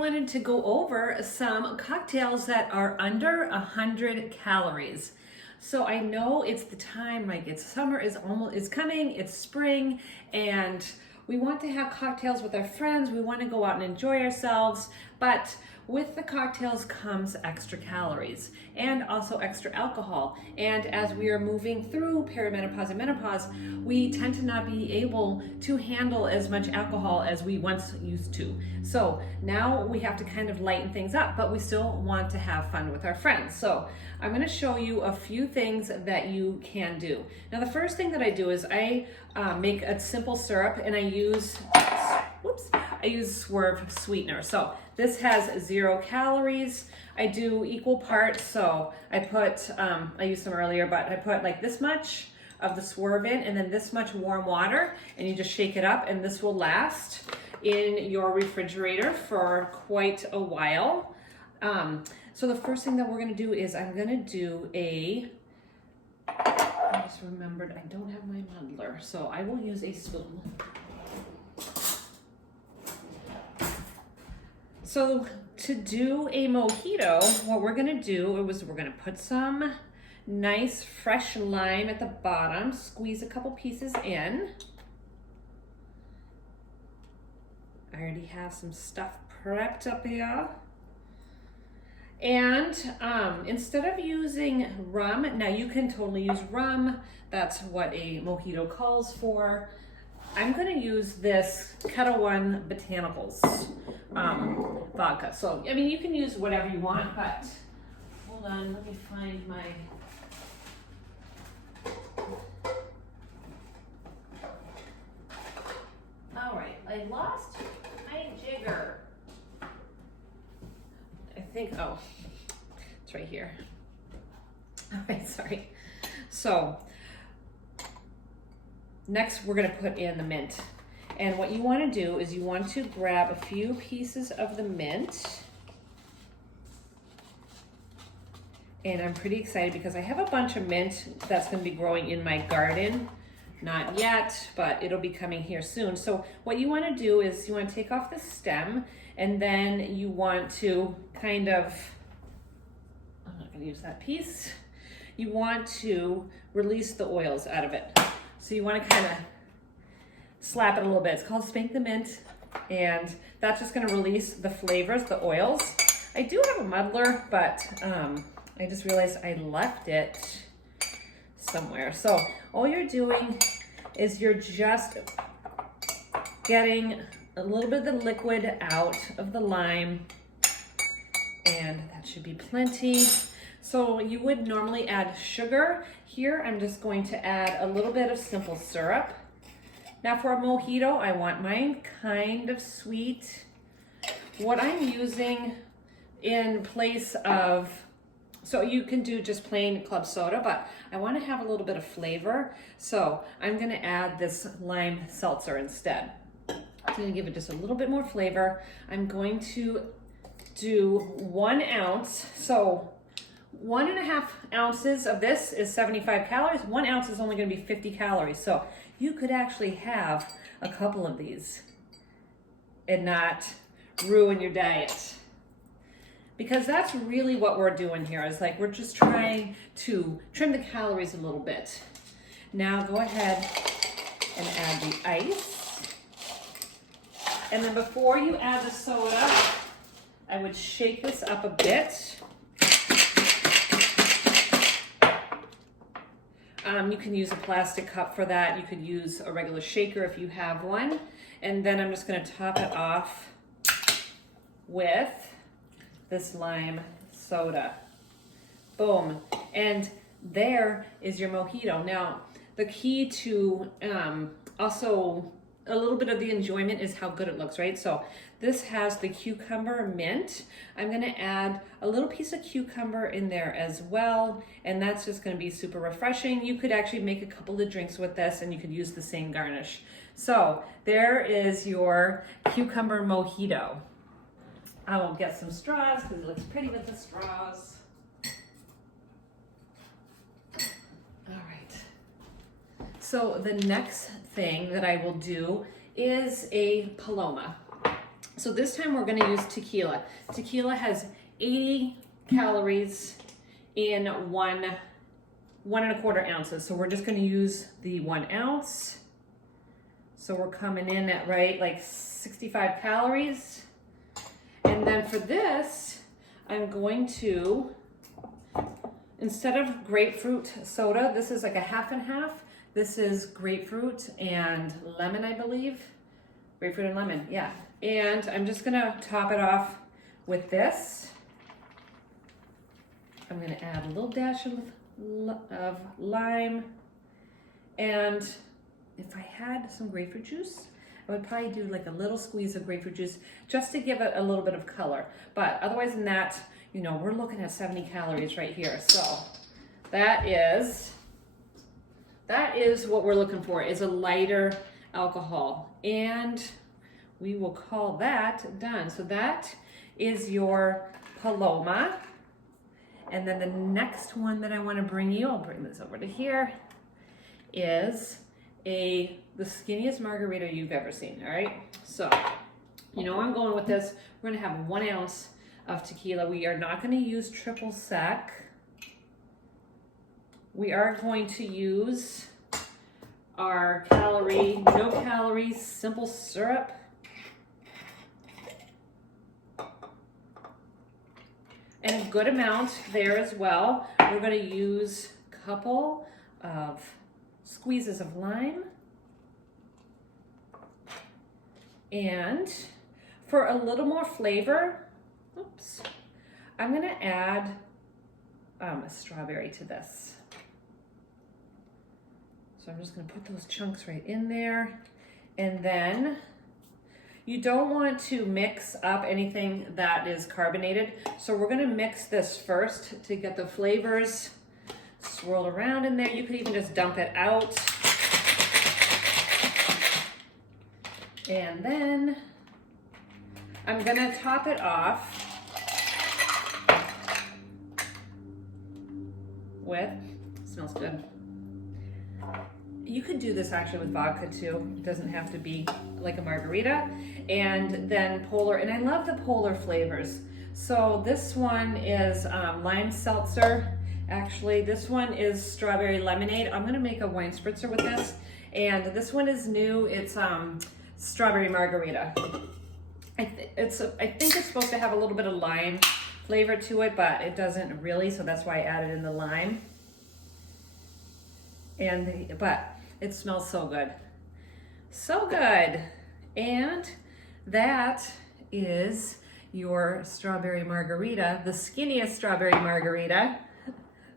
wanted to go over some cocktails that are under 100 calories. So I know it's the time, like it's summer is coming, it's spring, and we want to have cocktails with our friends. We want to go out and enjoy ourselves, but with the cocktails comes extra calories and also extra alcohol. And as we are moving through perimenopause and menopause, we tend to not be able to handle as much alcohol as we once used to. So now we have to kind of lighten things up, but we still want to have fun with our friends. So I'm going to show you a few things that you can do. Now, the first thing that I do is I make a simple syrup, and I use Swerve sweetener. So this has 0 calories. I do equal parts, so I put, I used some earlier, but I put like this much of the Swerve in, and then this much warm water, and you just shake it up, and this will last in your refrigerator for quite a while. So the first thing that we're gonna do is I'm gonna do I just remembered I don't have my muddler, so I will use a spoon. So to do a mojito, what we're gonna do is we're gonna put some nice fresh lime at the bottom, squeeze a couple pieces in. I already have some stuff prepped up here. And instead of using rum, now you can totally use rum. That's what a mojito calls for. I'm gonna use this Ketel One Botanicals vodka. So, I mean, you can use whatever you want, but hold on, let me find my, all right, I lost my jigger. I think, oh, it's right here. All right, sorry. So next we're gonna put in the mint. And what you wanna do is you want to grab a few pieces of the mint. And I'm pretty excited because I have a bunch of mint that's gonna be growing in my garden. Not yet, but it'll be coming here soon. So what you wanna do is you wanna take off the stem, and then you want to kind of, I'm not gonna use that piece. You want to release the oils out of it. So you wanna kind of slap it a little bit. It's called Spank the Mint, and that's just gonna release the flavors, the oils. I do have a muddler, but I just realized I left it somewhere. So all you're doing is you're just getting a little bit of the liquid out of the lime, and that should be plenty. So you would normally add sugar. Here I'm just going to add a little bit of simple syrup. Now for a mojito, I want mine kind of sweet. What I'm using in place of, so you can do just plain club soda, but I want to have a little bit of flavor. So I'm going to add this lime seltzer instead. It's going to give it just a little bit more flavor. I'm going to do 1 ounce. So 1.5 ounces of this is 75 calories. 1 ounce is only going to be 50 calories. So you could actually have a couple of these and not ruin your diet. Because that's really what we're doing here, is like we're just trying to trim the calories a little bit. Now go ahead and add the ice. And then before you add the soda, I would shake this up a bit. You can use a plastic cup for that. You could use a regular shaker if you have one. And then I'm just gonna top it off with this lime soda. Boom. And there is your mojito. Now, the key to also a little bit of the enjoyment is how good it looks, right? So this has the cucumber mint. I'm gonna add a little piece of cucumber in there as well, and that's just gonna be super refreshing. You could actually make a couple of drinks with this, and you could use the same garnish. So there is your cucumber mojito. I will get some straws because it looks pretty with the straws. All right. So the next thing that I will do is a Paloma. So this time we're gonna use tequila. Tequila has 80 calories in 1.25 ounces. So we're just gonna use the 1 ounce. So we're coming in at like 65 calories. And then for this, I'm going to, instead of grapefruit soda, this is like a half and half. This is grapefruit and lemon, I believe. Grapefruit and lemon, yeah. And I'm just gonna top it off with this. I'm gonna add a little dash of lime. And if I had some grapefruit juice, I would probably do like a little squeeze of grapefruit juice just to give it a little bit of color. But otherwise than that, you know, we're looking at 70 calories right here. So that is what we're looking for, is a lighter alcohol. And we will call that done. So that is your Paloma. And then the next one that I want to bring you, I'll bring this over to here, is the skinniest margarita you've ever seen, all right? So, you know where I'm going with this. We're gonna have 1 ounce of tequila. We are not gonna use triple sec. We are going to use our no calories, simple syrup. And a good amount there as well. We're gonna use a couple of squeezes of lime. And for a little more flavor, oops, I'm gonna add a strawberry to this. So I'm just gonna put those chunks right in there. And then you don't want to mix up anything that is carbonated. So we're gonna mix this first to get the flavors swirled around in there. You could even just dump it out. And then I'm gonna top it off with, smells good. You could do this actually with vodka too. It doesn't have to be like a margarita. And then polar, and I love the polar flavors. So this one is lime seltzer. Actually, this one is strawberry lemonade. I'm gonna make a wine spritzer with this. And this one is new, it's strawberry margarita. I think it's supposed to have a little bit of lime flavor to it, but it doesn't really, so that's why I added in the lime. But it smells so good. So good. And that is your strawberry margarita, the skinniest strawberry margarita.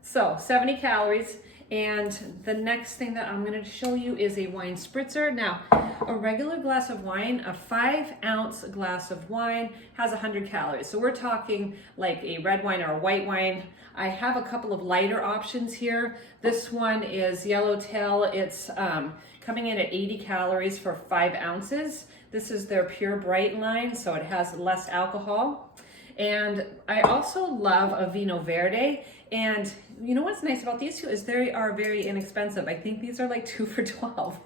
So 70 calories. And the next thing that I'm gonna show you is a wine spritzer. Now, a regular glass of wine, a 5-ounce glass of wine has 100 calories. So we're talking like a red wine or a white wine. I have a couple of lighter options here. This one is Yellowtail. It's coming in at 80 calories for 5 ounces. This is their pure bright line, so it has less alcohol. And I also love a Vino Verde. And you know what's nice about these two is they are very inexpensive. I think these are like 2 for $12.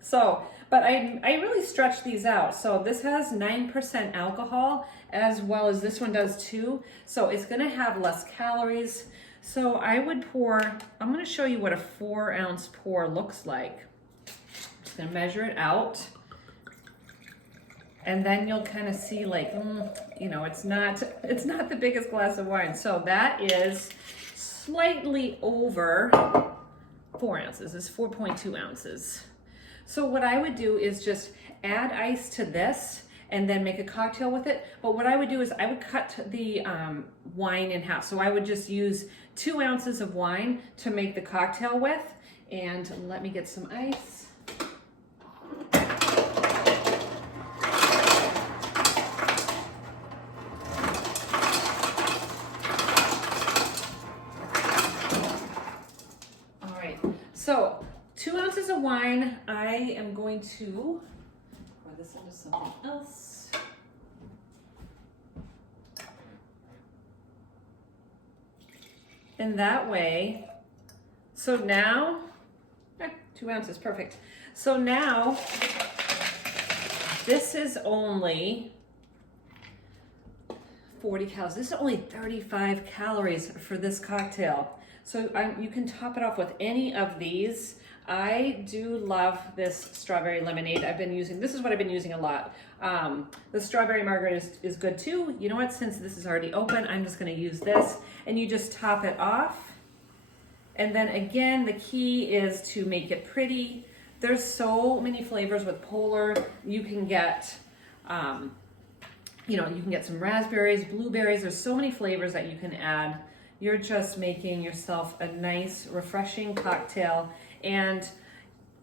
So, but I really stretch these out. So this has 9% alcohol, as well as this one does too. So it's gonna have less calories. So I would pour, I'm gonna show you what a 4-ounce pour looks like. I'm just gonna measure it out. And then you'll kind of see like, you know, it's not the biggest glass of wine. So that is slightly over 4 ounces. It's 4.2 ounces. So what I would do is just add ice to this and then make a cocktail with it. But what I would do is I would cut the wine in half. So I would just use 2 ounces of wine to make the cocktail with. And let me get some ice. So 2 ounces of wine, I am going to pour this into something else. And that way, so now, 2 ounces, perfect. So now, this is only 40 calories. This is only 35 calories for this cocktail. So you can top it off with any of these. I do love this strawberry lemonade. This is what I've been using a lot. The strawberry margarita is good too. You know what, since this is already open, I'm just gonna use this, and you just top it off. And then again, the key is to make it pretty. There's so many flavors with Polar. You can get, you can get some raspberries, blueberries. There's so many flavors that you can add. You're just making yourself a nice, refreshing cocktail. And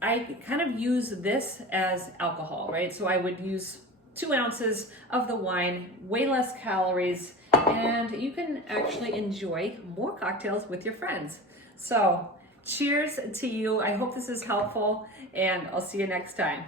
I kind of use this as alcohol, right? So I would use 2 ounces of the wine, way less calories, and you can actually enjoy more cocktails with your friends. So cheers to you. I hope this is helpful, and I'll see you next time.